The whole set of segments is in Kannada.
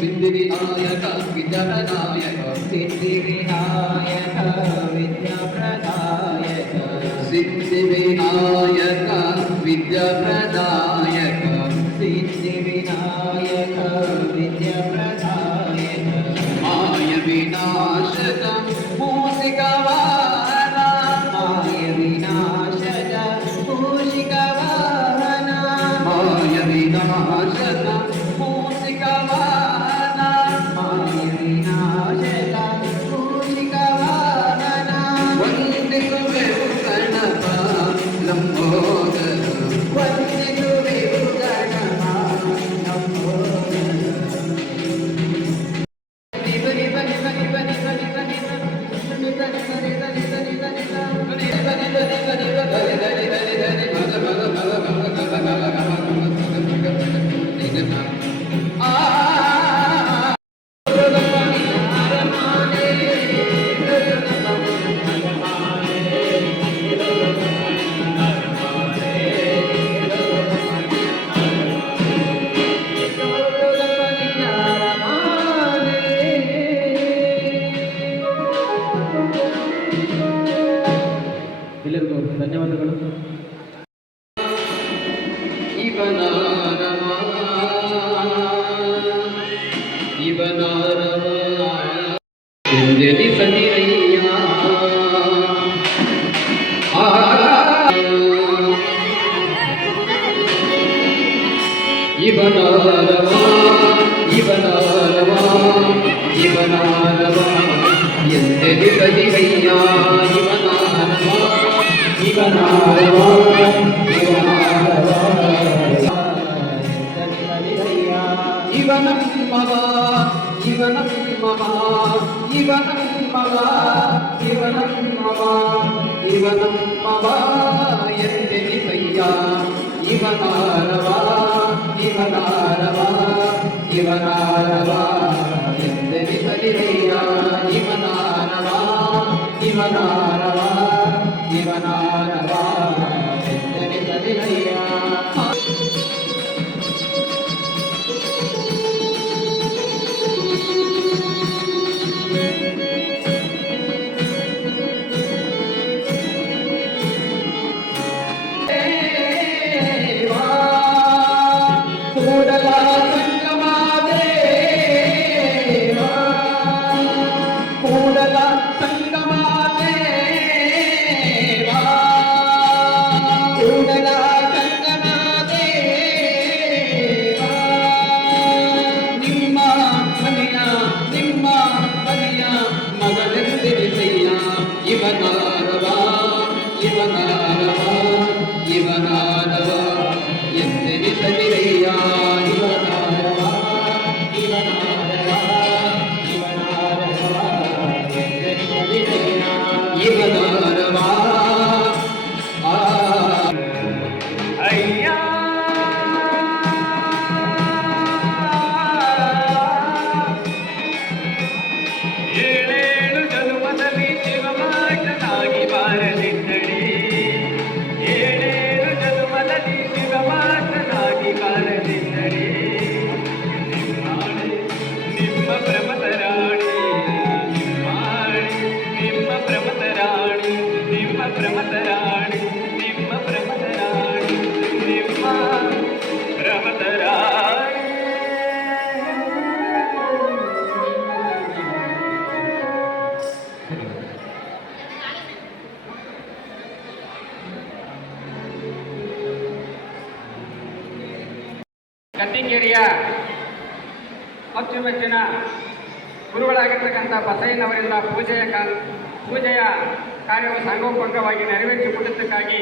सिद्धिविनायक विद्याप्रदायक सिद्धिविनायक विद्याप्रदायक सिद्धिविनायक विद्याप्रदायक सिद्धिविनायक विद्याप्रदायक माय विनाशक मूषिकवाहन माय विनाशक मूषिकवाहन माय विनाशक ಎಲ್ಲರಿಗೂ ಧನ್ಯವಾದಗಳು. ಕಟ್ಟಿಕೇರಿಯ ಅಚ್ಚುಮೆಚ್ಚಿನ ಗುರುಗಳಾಗಿರ್ತಕ್ಕಂಥ ಬಸಯ್ಯನವರಿಂದ ಪೂಜೆಯ ಕಾರ್ಯವು ಸಾಂಗೋಪಂಗವಾಗಿ ನೆರವೇರಿಸಿಕೊಟ್ಟಿದ್ದಕ್ಕಾಗಿ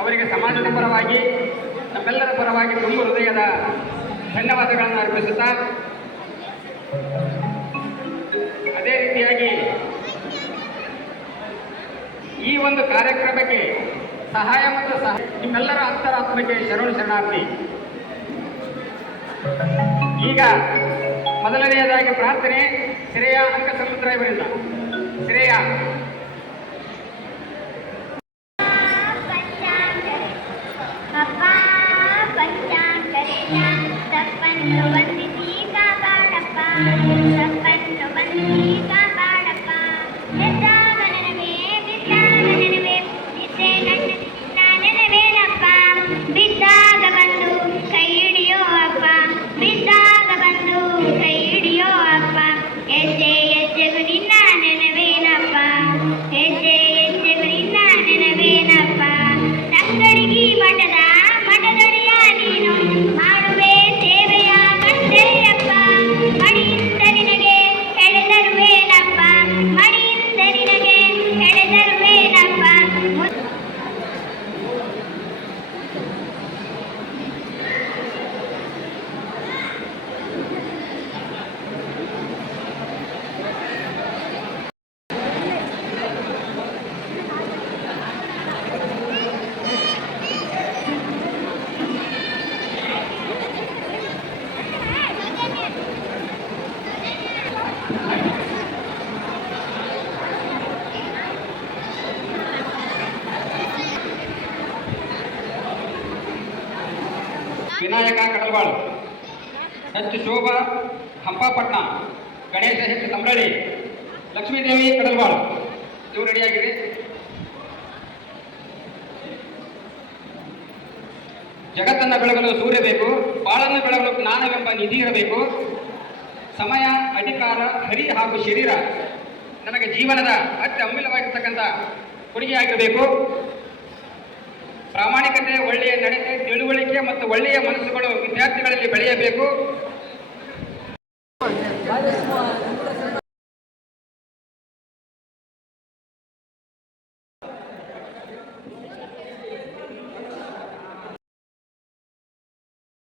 ಅವರಿಗೆ ಸಮಾಜದ ಪರವಾಗಿ ನಮ್ಮೆಲ್ಲರ ಪರವಾಗಿ ತುಂಬ ಹೃದಯದ ಧನ್ಯವಾದಗಳನ್ನು ಅರ್ಪಿಸುತ್ತಾ, ಅದೇ ರೀತಿಯಾಗಿ ಈ ಒಂದು ಕಾರ್ಯಕ್ರಮಕ್ಕೆ ಸಹಾಯ ಮತ್ತು ನಿಮ್ಮೆಲ್ಲರ ಅಂತರಾತ್ಮಕ್ಕೆ ಶರಣಾರ್ಥಿ. ಈಗ ಮೊದಲನೆಯದಾಗಿ ಪ್ರಾರ್ಥನೆ ಶ್ರೇಯ ಅಂಕಸಮುದ್ರ ಇವರಿಂದ. ಶ್ರೇಯ ತಪ್ಪನ್ನು ಬನ್ನಿ ಕಾಪಾಡಪ್ಪ ಎದ್ದಾಗ ನೆನವೇ ಬಿದ್ದಾಗ ನೆನವೇ ನಿದ್ದೆ ಕಣ್ಣದಿಂದ ನೆನವೇನಪ್ಪ ಬಿದ್ದಾಗ ಬಂದು ಕೈ ಹಿಡಿಯೋ ಅಪ್ಪ ಬಿದ್ದಾಗ ಬಂದು ಕೈ ಹಿಡಿಯೋ ಅಪ್ಪ ಹೆಜ್ಜೆ ಹೆಜ್ಜೆಗೂ ನಿನ್ನ ನೆನವೇನಪ್ಪ ಹೆಜ್ಜೆ ಹೆಜ್ಜೆಗೂ ನಿನ್ನ ನೆನವೇನಪ್ಪ ತಂಗಡಿಗಿ ಮಠದ ಮಠದಡಿಯ ನೀನು ಮಾಡುವೆ ಸೇವೆಯ ಕಂಡೆಯಪ್ಪ ಮಡಿಯಿಂದ ನಿನಗೆ ಎಳೆದರುವೇನಪ್ಪ ಮಡಿಯಿಂದ ನಿನಗೆ ಎಳೆದರುವೇನಪ್ಪ ವಿನಾಯಕ ಕಡಲ್ವಾಳು, ಎಚ್ ಶೋಭಾ ಹಂಪಾಪಟ್ನ, ಗಣೇಶ ಹೆಚ್ ತಮ್ರಳ್ಳಿ, ಲಕ್ಷ್ಮೀದೇವಿ ಕಡಲ್ವಾಳು ಇವು ರೆಡಿಯಾಗಿದೆ. ಜಗತ್ತನ್ನು ಬೆಳಗಲು ಸೂರ್ಯ ಬೇಕು, ಬಾಳನ್ನು ಬೆಳಗಲು ಜ್ಞಾನವೆಂಬ ನಿಧಿ ಇರಬೇಕು. ಸಮಯ, ಅಧಿಕಾರ, ಹರಿ ಹಾಗೂ ಶರೀರ ನಮಗೆ ಜೀವನದ ಅತ್ಯಮೂಲ್ಯವಾಗಿರ್ತಕ್ಕಂಥ ಕೊಡುಗೆಯಾಗಿರಬೇಕು. ಪ್ರಾಮಾಣಿಕತೆ, ಒಳ್ಳೆಯ ನಡತೆ, ತಿಳುವಳಿಕೆ ಮತ್ತು ಒಳ್ಳೆಯ ಮನಸ್ಸುಗಳು ವಿದ್ಯಾರ್ಥಿಗಳಲ್ಲಿ ಬೆಳೆಯಬೇಕು.